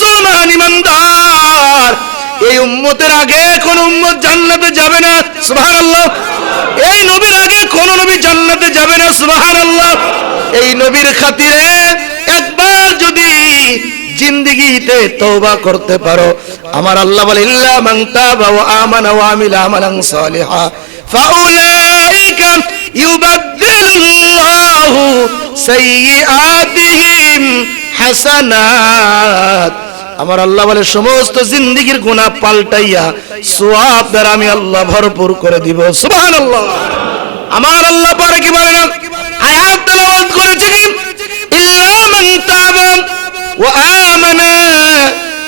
মুসলমান ইমানদার, এই উম্মতের আগে কোন উম্মত জান্নাতে যাবে না, সুবহানাল্লাহ। এই নবীর আগে কোন নবী জান্নাতে যাবে না, সুবহানাল্লাহ। এই নবীর খাতিরে একবার যদি জিন্দেগিতে তওবা করতে পারো, আমার আল্লাহ বলে ইল্লা মান তাবা ওয়া আমানা ওয়া আমিলা আমালান সালিহা ফাউলাইকা ইউবাদদিলুল্লাহু সাইয়্যাতিহিম হাসানাত। আমার আল্লাহ বলে সমস্ত জিন্দেগীর গুনাহ পাল্টাইয়া সওয়াব দ্বারা আমি আল্লাহ ভরপুর করে দিব, সুবহানাল্লাহ। আমার আল্লাহ পারে কি বলে না, আয়াত তেলাওয়াত করেছে কি ইল্লা মান তাবা ওয়া আমানা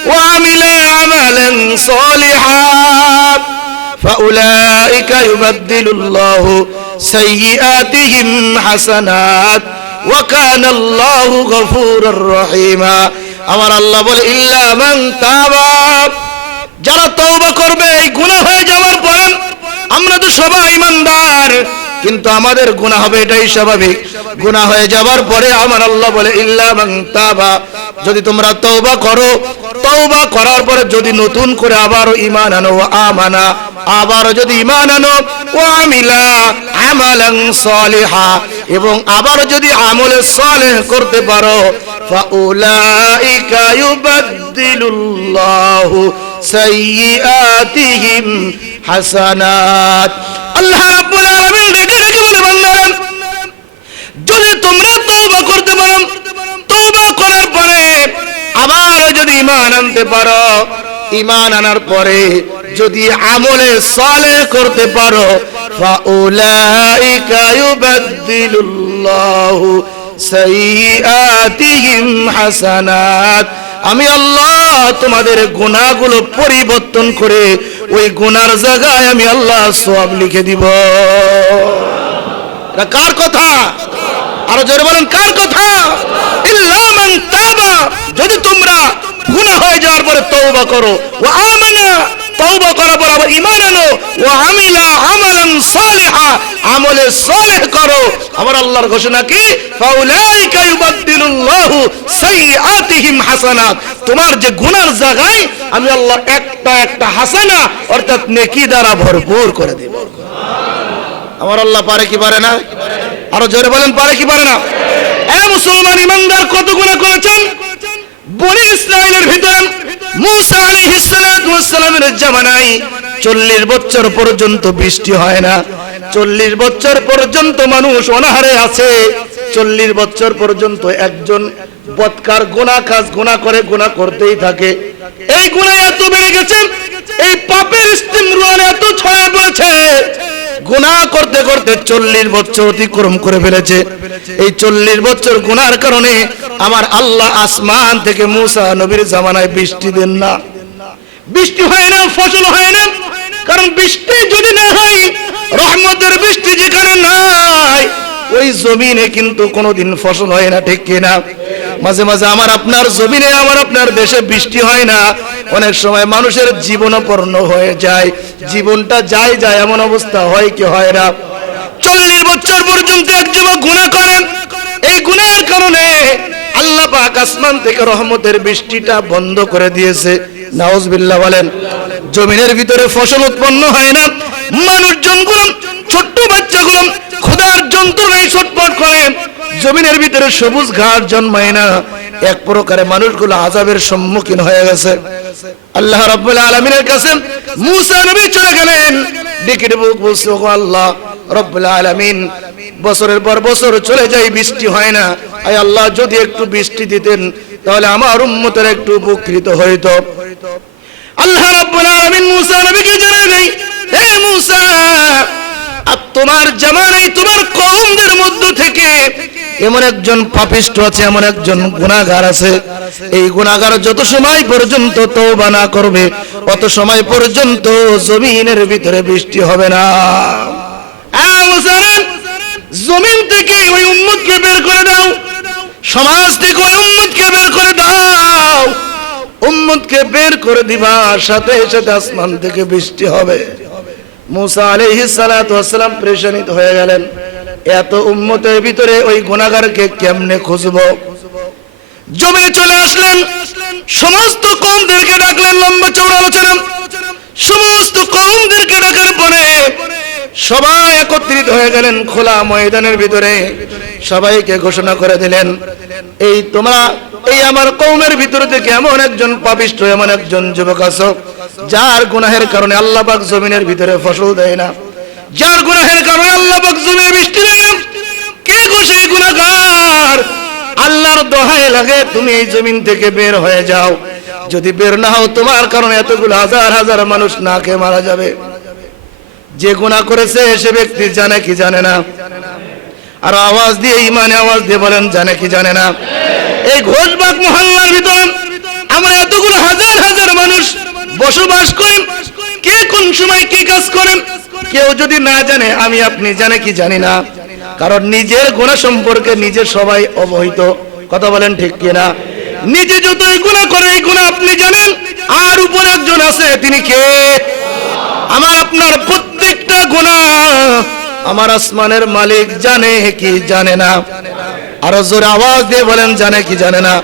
ওয়া আমিলা আমালান সালিহা ফাউলাইকা ইউবাদদিলুল্লাহু সাইয়্যাতিহিম হাসানাত ওয়া কানা আল্লাহু গফুরুর রহিমা। আমার আল্লাহ বলে ইল্লা মান তাবা, যারা তওবা করবে এই গুনাহ হয়ে যাওয়ার পরে, আমরা তো সবাই ইমানদার কিন্তু আমাদের গুনাহ হবে, এটাই স্বাভাবিক। গুনাহ হয়ে যাওয়ার পরে আমার আল্লাহ বলে ইল্লা মান তাবা, যদি তোমরা তওবা করো, তওবা করার পরে যদি নতুন করে আবারও ঈমান আনো, আমানা আবারও যদি ঈমান আনো, ওয়া আমিলা আমালান সালিহা এবং আবারও যদি আমলে সালেহ করতে পারো, ফাউলাইকা ইউবাদদিলুল্লাহু সাইয়্যাতিহিম হাসানাত। আল্লাহ রাব্বুল আলামিন ডেকে ডেকে বলে বান্দারা, যদি তোমরা তওবা করতে পারো, তওবা করার পরে আবার যদি ঈমান আনতে পারো, ঈমান আনার পরে যদি আমলে সালেহ করতে পারো, ফাউলাইকা ইউবাদদিলুল্লাহু সাইয়্যাতিহিম হাসানাত। আমি আল্লাহ তোমাদের গুনাহগুলো পরিবর্তন করে ওই গুনার জায়গায় আমি আল্লাহ সওয়াব লিখে দিব। এটা কার কথা? আরো জোরে বলেন, কার কথা? ইল্লা মান তাবা, যদি তোমরা গুনাহ হয়ে যাওয়ার পরে তওবা করো, ওয়া আমানা তওবা করার পর আবার ঈমান আনো, ওয়া আমিলা আমালান সালিহা আমলে সালেহ করো, আমার আল্লাহর ঘোষণা কি ফাউলাইকা ইউবাদদিলুল্লাহু সাইয়্যাতিহিম হাসানাত। তোমার যে গুনার জায়গায় আমি আল্লাহ একটা একটা হাসানা অর্থাৎ নেকি দ্বারা ভরপুর করে দেব। আমার আল্লাহ পারে কি পারে না? আরো জোরে বলেন, পারে কি পারে না? এ মুসলমান ইমানদার, কত গুনাহ করেছেন বনি ইসরাইলের ভিতরে। মুসা আলাইহিস সালাতু ওয়াস সালামের জামানায় 40 বছর পর্যন্ত বৃষ্টি হয় না, 40 বছর পর্যন্ত মানুষ অনাহারে আছে, 40 বছর পর্যন্ত একজন বদকার গুনাহ কাজ গুনাহ করে গুনাহ করতেই থাকে। এই গুনাহ এত বেড়ে গেছে, এই পাপের ইস্তিমরার এত ছড়িয়ে পড়েছে, গুনাহ করতে করতে 40 বছর অতিক্রম করে ফেলেছে। এই 40 বছর গুনার কারণে আমার আল্লাহ আসমান থেকে মুসা নবীর জামানায় বৃষ্টি দেন না, বৃষ্টি হয় না, ফসল হয় না। কারণ বৃষ্টি যদি না হয়, রহমতের বৃষ্টি যেখানে নাই, ওই জমিনে কিন্তু কোনোদিন ফসল হয় না, ঠিক কিনা? মাঝে মাঝে আমার আপনার জমিনে, আমার আপনার দেশে বৃষ্টি হয় না, অনেক সময় মানুষের জীবনপূর্ণ হয়ে যায়, জীবনটা যায় যায় এমন অবস্থা হয় কি হয় না। 40 বছর পর্যন্ত এক যুবক গুনাহ করেন, এই গুনাহের কারণে আল্লাহ পাক আসমান থেকে রহমতের বৃষ্টিটা বন্ধ করে দিয়েছে, নাউজুবিল্লাহ বলেন। জমিনের ভিতরে ফসল উৎপন্ন হয় না, মানুষজনগুলো ছোট্ট বাচ্চাগুলো ক্ষুধার যন্ত্রণায় ছটফট করে, জমিনের ভিতরে সবুজ ঘাস জন্মায় না, এক প্রকারে মানুষগুলো আযাবের সম্মুখীন হয়ে গেছে। আল্লাহ রাব্বুল আলামিনের কাছে মুসা নবী চলে গেলেন, ডেকে ডেকে বলছে, ও আল্লাহ রাব্বুল আলামিন, বছরের পর বছর চলে যায়, বৃষ্টি হয় না, আয় আল্লাহ যদি একটু বৃষ্টি দিতেন তাহলে আমার উম্মতের একটু উপকৃত হইতো। আল্লাহ রাব্বুল আলামিন মুসা নবীকে জানালেন, হে মুসা, আর তোমার জামানায় তোমার কওমদের মধ্য থেকে এমন একজন পাপিষ্ট আছে, এমন একজন গুনাহগার আছে, এই গুনাহগার যত সময় পর্যন্ত তওবা না করবে অত সময় পর্যন্ত জমিনের ভিতরে বৃষ্টি হবে না। জমিন থেকে ওই উম্মতকে বের করে দাও, সমাজ থেকে ওই উম্মতকে বের করে দাও। উম্মতকে বের করে দিবা, সাথে সাথে আসমান থেকে বৃষ্টি হবে। মুসা আলাইহিস সালাতু ওয়াস সালাম পেরেশানিত হয়ে গেলেন, এত উম্মতের ভিতরে ওই গুনাহগারকে কেমনে খুঁজবো? জমিনে চলে আসলেন, সমস্ত কওমদেরকে ডাকলেন, লম্বা চওড়া আলোচনা। সমস্ত কওমদেরকে ডাকার পরে সবাই একত্রিত হয়ে গেলেন খোলা ময়দানের ভিতরে। সবাইকে ঘোষণা করে দিলেন, এই তোমরা এই আমার কওমের ভিতর থেকে এমন একজন পাপিষ্ঠ, এমন একজন যুবক আছো যার গুনাহের কারণে আল্লাহ পাক জমিনের ভিতরে ফসল দেয় না, যার গুনাহের কারণে আল্লাহ পাক জমিনে বৃষ্টি দেয় না। কে গো সেই গুনাহগার? আল্লাহর দোহাই লাগে তুমি এই জমিন থেকে বের হয়ে যাও। যদি বের না হও তোমার কারণে এতগুলো হাজার হাজার মানুষ না খেয়ে মারা যাবে। যে গুনাহ করেছে সে ব্যক্তি জানে কি জানে না? আর আওয়াজ দিয়ে ইমানে আওয়াজ দিয়ে বলেন, জানে কি জানে না? এই ঘোষবাগ মহল্লার ভিতরে আমরা এতগুলো হাজার হাজার মানুষ বসবাস করি। কে কোন সময় কি কাজ করেন কেউ যদি না জানে, আমি আপনি জানে কি জানি না? কারণ নিজের গুনাহ সম্পর্কে নিজে সবাই অবহিত। কথা বলেন ঠিক কিনা? নিজে যতই গুনাহ করে এই গুনাহ আপনি জানেন, আর উপর একজন আছে, তিনি কে? আমার আপনার প্রত্যেকটা গুনাহ আমার আসমানের মালিক জানে কি জানে না? আরো জোরে আওয়াজ দিয়ে বলেন, জানে কি জানে না?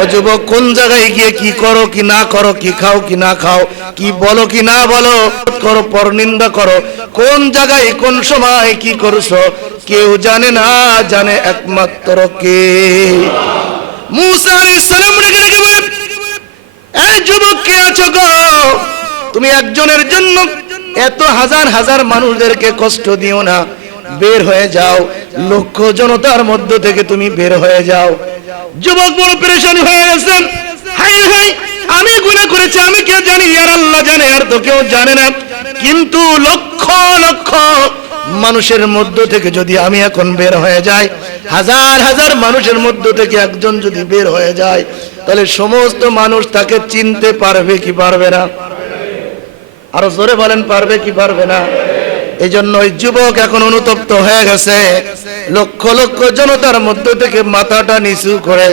ও যুবক, কোন জায়গায় গিয়ে কি করো কি না করো, কি খাও কি না খাও, কি বলো কি না বলো, করো পরনিন্দা করো, কোন জায়গায় কোন সময় কি করছো কেউ জানে না, জানে একমাত্র কে? মুসা আলাইহিস সালাম রেখে রেখে বলেন, এই যুবক কে আছো গো? তুমি একজনের জন্য এত হাজার হাজার মানুষদেরকে কষ্ট দিও না, বের হয়ে যাও, লক্ষ জনতার মধ্য থেকে তুমি বের হয়ে যাও। যুবক বড় পেরেশানি হয়ে গেছেন, হাই হাই আমি গুনাহ করেছি, আমি কে জানি, আর আল্লাহ জানে, আর তো কেউ জানে না। কিন্তু লক্ষ লক্ষ মানুষের মধ্য থেকে যদি আমি এখন বের হয়ে যাই, হাজার হাজার মানুষের মধ্য থেকে একজন যদি বের হয়ে যায়, তাহলে সমস্ত মানুষ তাকে চিনতে পারবে কি পারবে না? আরো জোরে বলেন, পারবে কি পারবে না? এই জন্য ওই যুবক এখন অনুতপ্ত হয়ে গেছে, লক্ষ লক্ষ জনতার মধ্য থেকে মাথাটা নিচু করে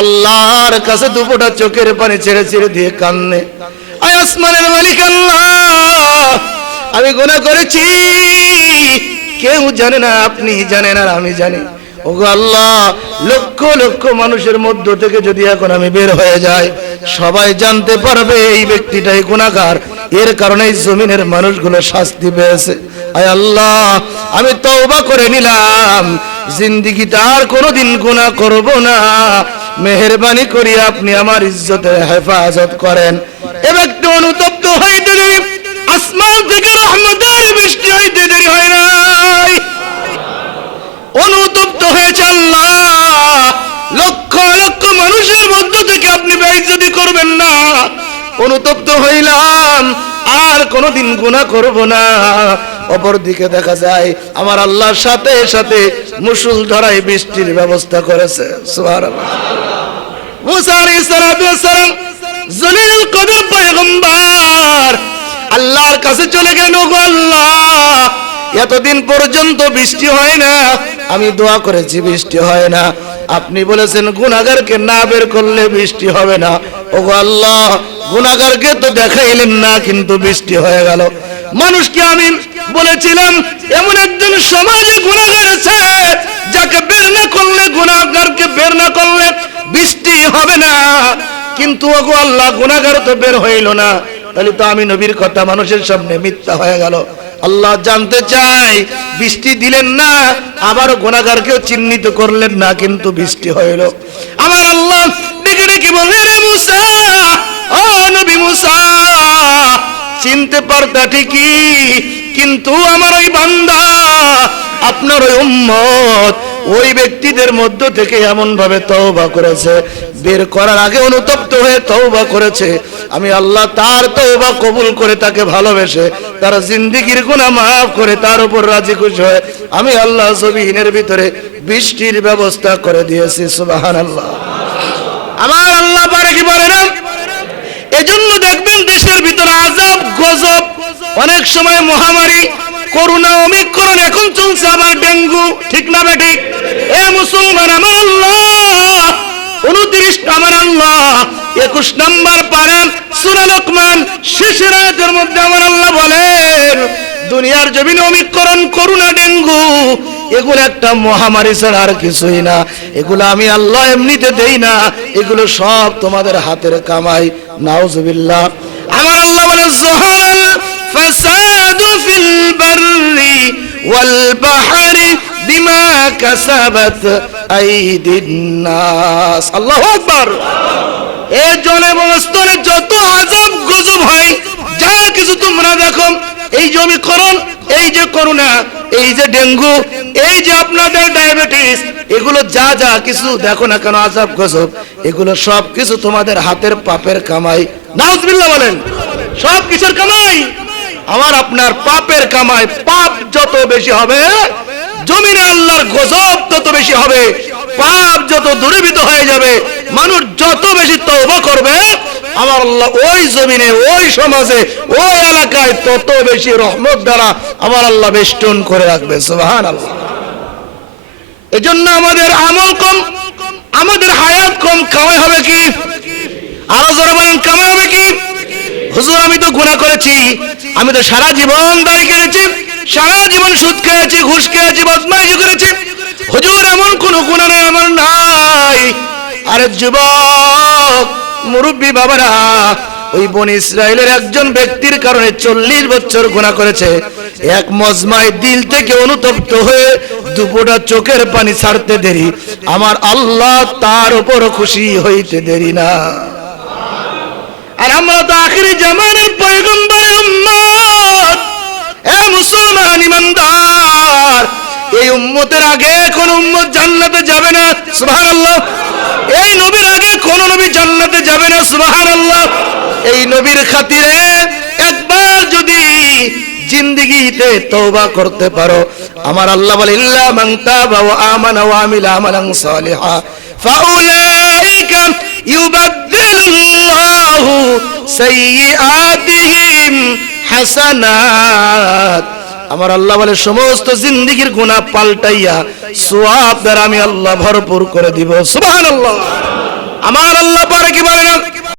আল্লাহর কাছে দুপোটা চোখের পানি ছেড়ে ছেড়ে দিয়ে কান্নে, আয় আসমানের মালিক আল্লাহ, আমি গুনাহ করেছি, কেউ জানে না, আপনি জানেন আর আমি জানি। ওগো আল্লাহ, লক্ষ লক্ষ মানুষের মধ্য থেকে যদি এখন আমি বের হয়ে যাই, সবাই জানতে পারবে এই ব্যক্তিটাই গুনাহগার, এর কারণে এই জমিনের মানুষগুলো শাস্তি পেয়েছে। আয় আল্লাহ, আমি তওবা করে নিলাম, জিন্দেগিতে আর কোনোদিন গুনাহ করব না, মেহেরবানি করে আপনি আমার ইজ্জতের হেফাজত করেন। এ ব্যক্তি অনুতপ্ত হইতে দেরি, আসমান থেকে রহমতের বৃষ্টি হইতে দেরি হয় নাই, অনুতপ্ত হয়েছে। আল্লাহ, লক্ষ লক্ষ মানুষের মধ্য থেকে আপনি বেইজ্জতি করবেন না, অনুতপ্ত হইলাম, আর কোনোদিন গুনাহ করব না। অপর দিকে দেখা যায় আমার আল্লাহর সাথে সাথে মুষলধারাই বৃষ্টির ব্যবস্থা করেছে। সুবহানাল্লাহ। মুসা আলাইহিস সালাম জলিলুল কদর পয়গম্বর আল্লাহর কাছে চলে গেল, গো আল্লাহ, এতদিন পর্যন্ত বৃষ্টি হয় না, আমি দোয়া করেছি বৃষ্টি হয় না, আপনি বলেছেন গুনাহগারকে না বের করলে বৃষ্টি হবে না। ওগো আল্লাহ, গুনাহগারকে তো দেখাইলেন না, কিন্তু বৃষ্টি হয়ে গেল। মানুষকে আমি বলেছিলাম এমন একজন সমাজে গুনাহগার আছে যাকে বের না করলে, গুনাহগারকে বের না করলে বৃষ্টি হবে না, কিন্তু ওগো আল্লাহ, গুনাহগার তো বের হইল না, তাহলে তো আমি নবীর কথা মানুষের সামনে মিথ্যা হয়ে গেল। আল্লাহ জানতে চাই, বৃষ্টি দিলেন না, আবার গুনাহগারকেও চিহ্নিত করলেন না, কিন্তু বৃষ্টি হইল। আমার আল্লাহ ডেকে ডেকে বলে, রে মুসা, ও নবী মুসা, চিনতে পারতা ঠিকই, কিন্তু আমার ওই বান্দা, আপনার ওই উম্মত, ওই ব্যক্তিদের মধ্য থেকে এমন ভাবে তওবা করেছে, বের করার আগে অনুতপ্ত হয়ে তওবা করেছে, আমি আল্লাহ তার তওবা কবুল করে তাকে ভালোবেসে তার জিন্দেগীর গুনাহ মাফ করে তার উপর রাজি খুশি হয়ে আমি আল্লাহ জমিনের ভিতরে বৃষ্টির ব্যবস্থা করে দিয়েছি। সুবহানাল্লাহ। আমার আল্লাহ পারে কি পারে না? এজন্য দেখবেন দেশের ভিতরে আযাব গজব, অনেক সময় মহামারী, করোনা, ওমিক্রন, এখন চলছে আবার ডেঙ্গু, ঠিক না বেঠিক? এ মুসলমান, আমার আল্লাহ 29 আমার আল্লাহ 21 নম্বর পারা সূরা লোকমান শেষের আয়াতের মধ্যে আমার আল্লাহ বলেন, দুনিয়ার জমিনে ওমিক্রন, করোনা, ডেঙ্গু এগুলো একটা মহামারী ছাড়া আর কিছুই না। এগুলো আমি আল্লাহ এমনিতে দেই না, এগুলো সব তোমাদের হাতের কামাই। নাউজুবিল্লাহ। আমার আল্লাহ বলে যহারাল ফাসাদু ফিল বাররি ওয়াল বাহরি বিমা কাসাবাত আইদিন নাস। আল্লাহু আকবার। এই জলে এবং স্তরে যত আযাব গজব হয়, যা কিছু তোমরা দেখো, এই যে অমিক্রণ, এই যে করোনা, এই যে ডেঙ্গু, এই যে আপনাদের ডায়াবেটিস, এগুলো যা যা কিছু দেখো না কেন আযাব গজব, এগুলো সব কিছু তোমাদের হাতের পাপের কামাই। নাউজুবিল্লাহ বলেন। সব কিছুর কামাই আমার আপনার পাপের কামাই। পাপ যত বেশি হবে, জমিনে আল্লাহর গজব তত বেশি হবে। পাপ যত দূরীভূত হয়ে যাবে, মানুষ যত বেশি তওবা করবে, আমার আল্লাহ ওই জমিনে, ওই সমাজে, ওই এলাকায় তত বেশি রহমত দ্বারা আমার আল্লাহ বেষ্টন করে রাখবে। সুবহানাল্লাহ। এজন্য আমাদের আমল কম, আমাদের হায়াত কম, কামাই হবে কি? আরো জোরে বলেন, কামাই হবে কি? হুজুর আমি তো গুনাহ করেছি, আমি তো সারা জীবন দাড়ি কেটেছি, সারা জীবন সুদ খেয়েছি, ঘুষ খেয়েছি, বদমাইশি করেছি। হুজুর এমন কোন গুনাহ নেই আমার নাই। আরে যুবক, মুরব্বী বাবারা, ওই বনি ইসরায়েলের একজন ব্যক্তির কারণে 40 বছর গুনাহ করেছে। এক মজমায় দিল থেকে অনুতপ্ত হয়ে দুপোটা চোখের পানি ছাড়তে দেরি, আমার আল্লাহ তার উপর খুশি হইতে দেরি না। আর আমরা তো আখিরি জামানার পয়গম্বরের উম্মত। এ মুসলমান ইমানদার, এই উম্মতের আগে কোন উম্মত জান্নাতে যাবে না। সুবহানাল্লাহ। এই নবীর আগে কোন নবী জান্নাতে যাবে না। সুবহানাল্লাহ। এই নবীর খাতিরে একবার যদি জিন্দেগিতে তওবা করতে পারো, আমার আল্লাহ বলে ইল্লা মান তাবা ওয়া আমানা ওয়া আমিলা আমালান সালিহা ফাউলাইকা ইউবাদদিলুল্লাহু সাইয়্যাতিহিম হাসানাত। আমার আল্লাহ বলে সমস্ত জিন্দেগীর গুনাহ পাল্টাইয়া সওয়াব দ্বারা আমি আল্লাহ ভরপুর করে দিব। সুবহানাল্লাহ। আমার আল্লাহ পারে কি বলে না?